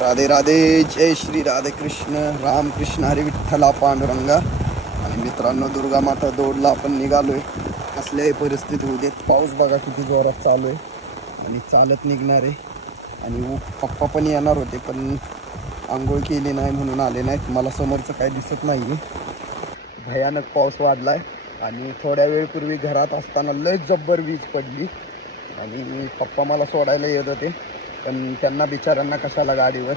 राधे राधे, जय श्री राधे कृष्ण, रामकृष्ण हरी विठ्ठला पांडुरंगा. आणि मित्रांनो, दुर्गा माता दौडला आपण निघालोय. कसल्याही परिस्थिती होऊ देत. पाऊस बघा किती जोरात चालू आहे आणि चालत निघणार आहे. आणि पप्पा पण येणार होते पण आंघोळ केली नाही म्हणून आले नाहीत. मला समोरचं काही दिसत नाही. भयानक पाऊस वाढलाय आणि थोड्या वेळपूर्वी घरात असताना लय जब्बर वीज पडली आणि पप्पा मला सोडायला येत होते पण त्यांना बिचाऱ्यांना कशाला गाडीवर.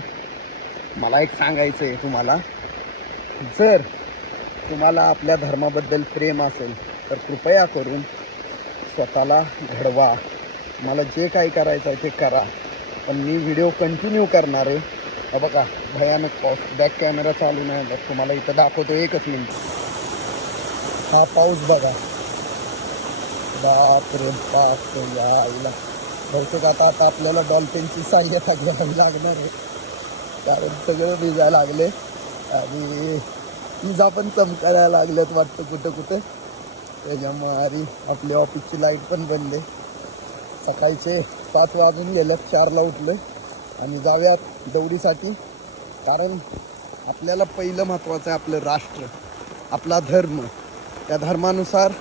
मला एक सांगायचं आहे तुम्हाला, जर तुम्हाला आपल्या धर्माबद्दल प्रेम असेल तर कृपया करून स्वतःला घडवा. मला जे काही करायचं आहे ते करा, पण मी व्हिडिओ कंटिन्यू करणार आहे. बघा भयानक पाऊस. बॅक कॅमेरा चालू नाही बघ, तुम्हाला इथं दाखवतो. एकच मिनिट. हा पाऊस बघा. बाप रे बाप यायला. बहुतेक आता आपल्याला डॉल्फिनची सहाय्यता घ्यावी लागणार आहे, कारण सगळं भिजायला लागले आणि विजा पण चमकायला लागल्यात वाटतं कुठं कुठं. त्याच्यामुळे आपली ऑफिसची लाईट पण बंद आहे. सकाळचे 5 वाजून गेल्यात. 4ला उठलोय आणि जाऊयात दौडीसाठी. कारण आपल्याला पहिलं महत्त्वाचं आहे आपलं राष्ट्र, आपला धर्म. त्या धर्मानुसार,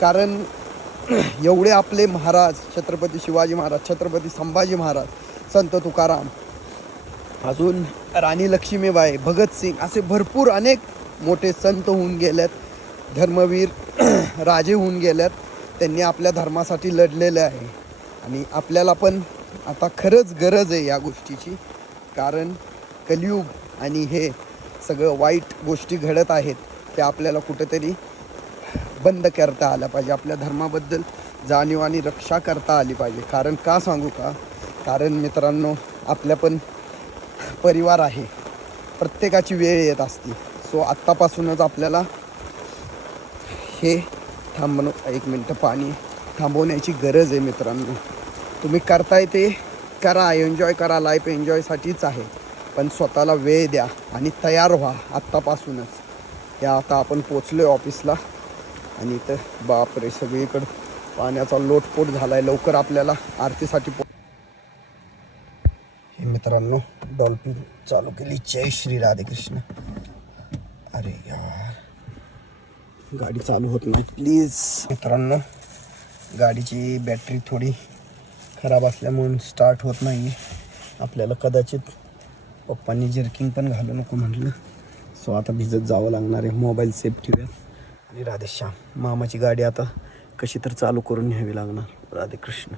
कारण एवढे आपले महाराज, छत्रपती शिवाजी महाराज, छत्रपती संभाजी महाराज, संत तुकाराम, अजून राणी लक्ष्मीबाई, भगतसिंग, असे भरपूर अनेक मोठे संत होऊन गेल्यात, धर्मवीर राजे होऊन गेल्यात. त्यांनी आपल्या धर्मासाठी लढलेले आहे आणि आपल्याला पण आता खरंच गरज आहे या गोष्टीची. कारण कलियुग आणि हे सगळं वाईट गोष्टी घडत आहेत त्या आपल्याला कुठेतरी बंद करता आल्या पाहिजे. आपल्या धर्माबद्दल जाणीव आणि रक्षा करता आली पाहिजे. कारण का सांगू का, कारण मित्रांनो, आपल्या पण परिवार आहे, प्रत्येकाची वेळ येत असते. सो आत्तापासूनच आपल्याला हे एक मिनटं पाणी थांबवण्याची गरज आहे. मित्रांनो, तुम्ही करताय ते करा, एन्जॉय करा. लाईफ एन्जॉयसाठीच आहे, पण स्वतःला वेळ द्या आणि तयार व्हा आत्तापासूनच. या आता आपण पोचलो आहे ऑफिसला आणि इथं बापरे सगळीकडं पाण्याचा लोटपोट झाला आहे. लवकर आपल्याला आरतीसाठी हे मित्रांनो डॉल्फिन चालू केली. जय श्री राधे कृष्ण. अरे यार, गाडी चालू होत नाही प्लीज. मित्रांनो, गाडीची बॅटरी थोडी खराब असल्यामुळे स्टार्ट होत नाही. आपल्याला कदाचित पप्पांनी जर्किंग पण घालू नको म्हटलं. सो आता भिजत जावं लागणार आहे. मोबाईल सेफ ठेवूया आणि राधेश्याम. मामाची गाडी आता कशी तर चालू करून न्यावी लागणार. राधे कृष्ण.